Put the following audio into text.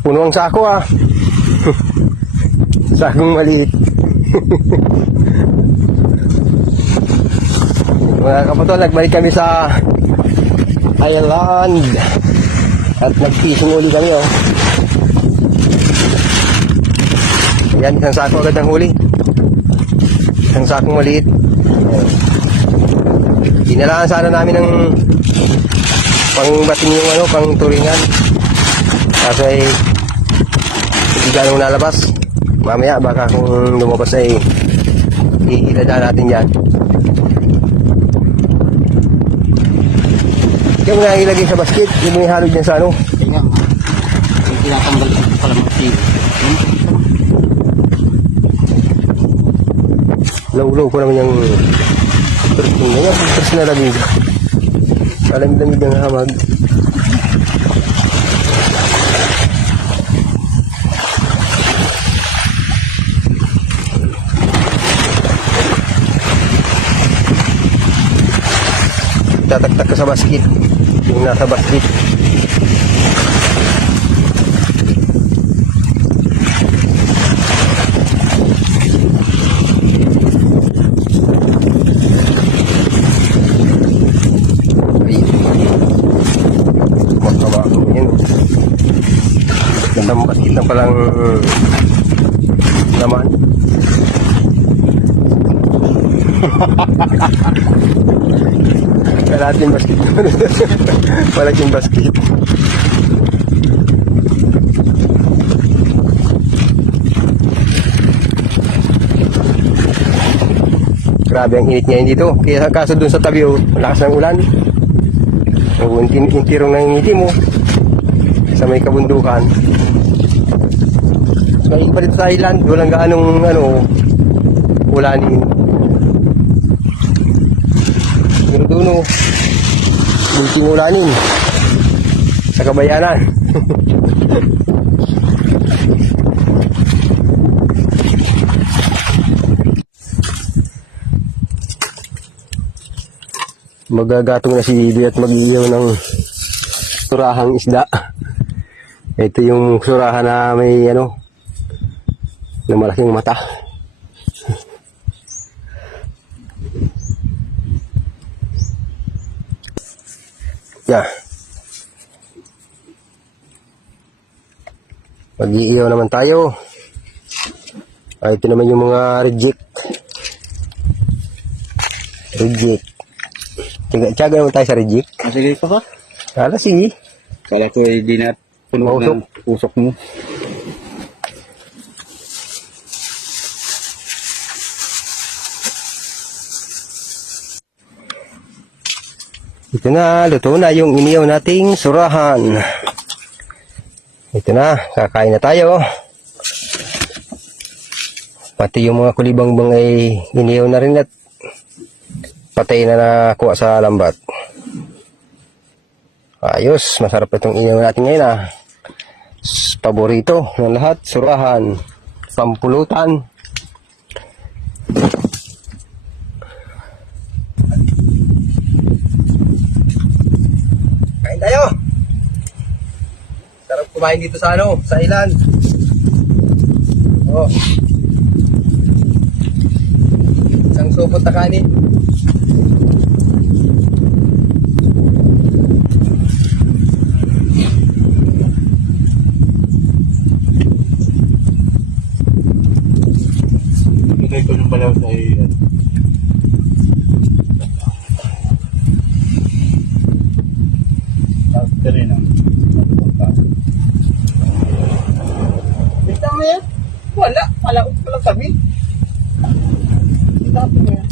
Puno ang sako ah. Sakong maliit. Mga kapatol, nagbalik kami sa island. At nag-fishing uli kami oh. Yan, isang sako agad ang huli. Isang sakong maliit. Dinalaan sana namin ng pangbating yung ano, pang turingan. Kaso ay hindi ganong nalabas. Mamaya baka kung lumabas ay iiladaan natin yan. Ikaw nga ilagay sa basket, yung mga halog dyan sa ano. Kaya nga, yung tinatanggal ko pala mga tiro. Law-law ko naman yung turking na yan. Pagkas na lamig. Malamig-lamig ang hamag. Tataktak ka sa basket. Yung nasa basket. Gandang basket na palang naman. Kalating basket. Malaking basket. Grabe ang init ngayon dito. Kaya kaso dun sa tabi, malakas ng ulan. Intirong na ngiti mo sa may kabundukan. So, ngayon pa dito sa island, walang gaanong ulanin. Pero doon munting ulanin sa kabayanan. Magagatong na si Didi at mag-iyaw ng surahang isda. Ito yung surahan na may na malaking mata. Yeah. Mag-iiyaw naman tayo. Ay, ito naman yung mga reject. Tiyaga naman tayo sa reject. Sige pa ba? Kala, sige. Kala ko ay di na puno ng usok mo. Ito na, luto na yung iniyaw nating surahan. Ito na, kakain na tayo. Pati yung mga kulibangbang ay iniyaw na rin at patay na nakuha sa lambat. Ayos, masarap itong iniyaw natin ngayon ah. Paborito ng lahat, surahan, pampulutan. Kain tayo. Sarap kumain dito sa sa island. Oh. Isang supot na kanin. Ito ko yung balaw sa iyan. After rin ang Bintang na yan? Wala. Wala ko palang kami. Bintang na yan.